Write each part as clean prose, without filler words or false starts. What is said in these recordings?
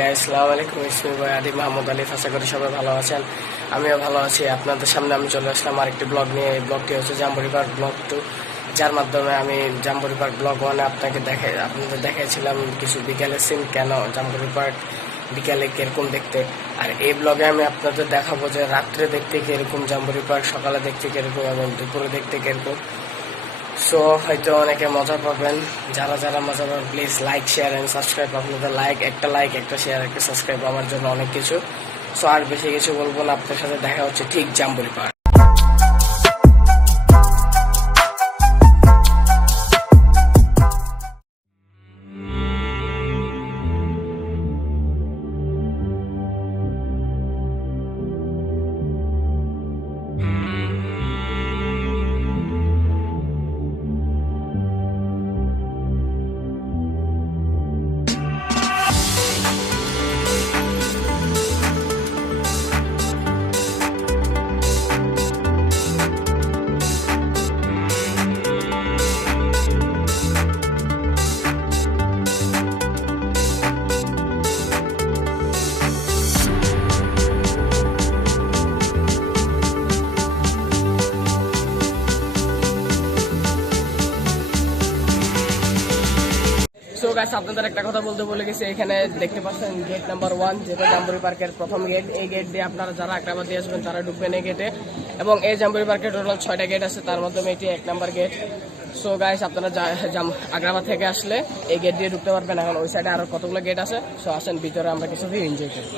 Guys, আসসালামু আলাইকুম। ইসমি ভাই আদি মাহমুদ আলী, আশা করি সবাই ভালো আছেন। আমিও ভালো আছি। আপনাদের সামনে আমি চলে আসলাম আরেকটি ব্লগ নিয়ে। এই ব্লগটি হচ্ছে জাম্বুরি পার্ক ব্লগ 2, যার মাধ্যমে আমি জাম্বুরি পার্ক ব্লগ 1 আপনাদের দেখাইছিলাম কিছু বিকেলের সিন, কেন জাম্বুরি পার্ক বিকালে কিরকম দেখতে। আর এই ব্লগে আমি আপনাদের দেখাবো যে রাত্রে দেখতে কিরকম জাম্বুরি পার্ক, সকালে দেখতে কিরকম এবং দুপুরে দেখতে কিরকম। সো হয়তো অনেকে মজা পাবেন। যারা যারা মজা পাবেন please like, share and subscribe. আপনাদের লাইক, একটা শেয়ার, একটা সাবস্ক্রাইব আমার জন্য অনেক কিছু। সো আর বেশি কিছু বলবো না, আপনার সাথে দেখা হচ্ছে ঠিক জাম্বুরি পার্ক। সো গাইস, আপনাদের একটা কথা বলতে ভুলে গেছি। এখানে দেখতে পাচ্ছেন গেট নাম্বার 1, যেটা জাম্বুরি পার্কের প্রথম গেট। এই গেট দিয়ে আপনারা যারা আগ্রাবাদ দিয়ে আসবেন তারা ঢুকবেন এই গেটে। এবং এই জাম্বুরি পার্কের টোটাল 6টা গেট আছে, তার মাধ্যমে এটি 1 নাম্বার গেট। সো গাইস, আপনারা আগ্রাবাদ থেকে আসলে এই গেট দিয়ে ঢুকতে পারবেন। এখন ওই সাইডে আরো কতগুলো গেট আছে। সো আসেন ভিতরে, আমরা কিছু ভিউ এনজয় করি।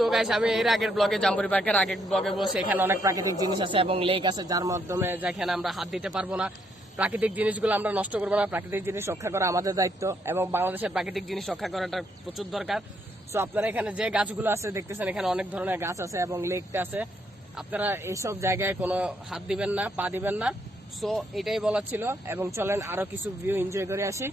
সো গাইস, আমি এর আগের ব্লগে জাম্বুরি পার্কের আগের ব্লগে বলছি এখানে অনেক প্রাকৃতিক জিনিস আছে এবং লেক আছে, যার মাধ্যমে যেখানে আমরা হাত দিতে পারবো না। প্রাকৃতিক জিনিসগুলো আমরা নষ্ট করবো না, প্রাকৃতিক জিনিস রক্ষা করা আমাদের দায়িত্ব এবং বাংলাদেশের প্রাকৃতিক জিনিস রক্ষা করাটা প্রচুর দরকার। সো আপনারা এখানে যে গাছগুলো আছে দেখতেছেন, এখানে অনেক ধরনের গাছ আছে এবং লেকটা আছে। আপনারা এইসব জায়গায় কোনো হাত দিবেন না, পা দিবেন না। সো এটাই বলার ছিল। এবং চলেন আরো কিছু ভিউ এনজয় করে আসি।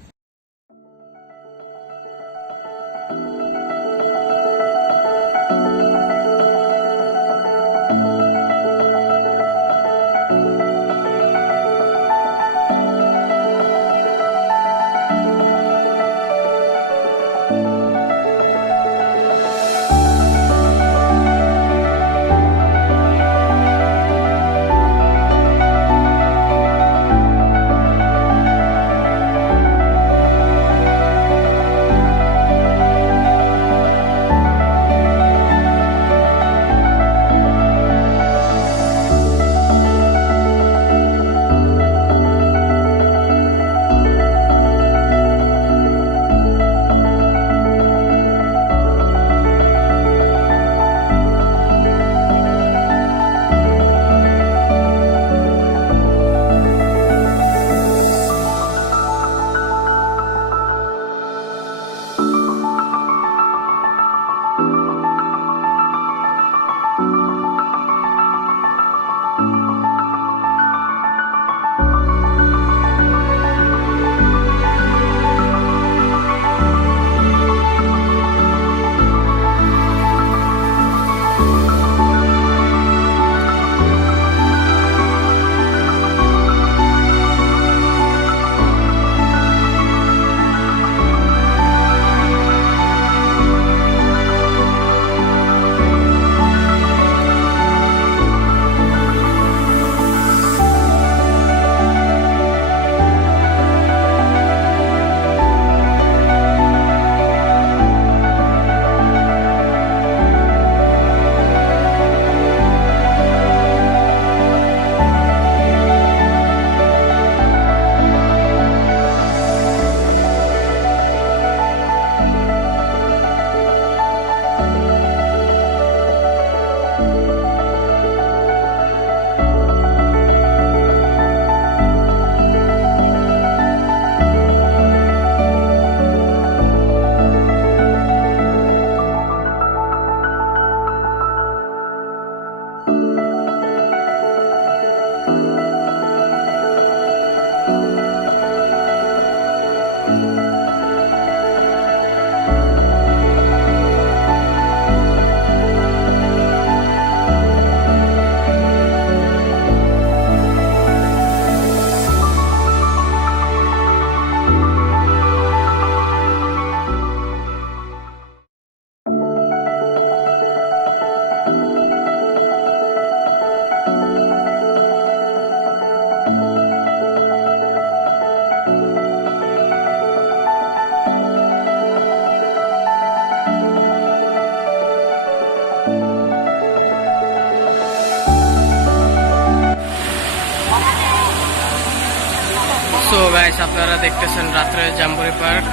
সো গাইস, আপনারা দেখতেছেন রাত্রে জাম্বুরি পার্ক।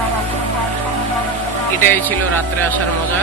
এটাই ছিল রাত্রে আসার মজা।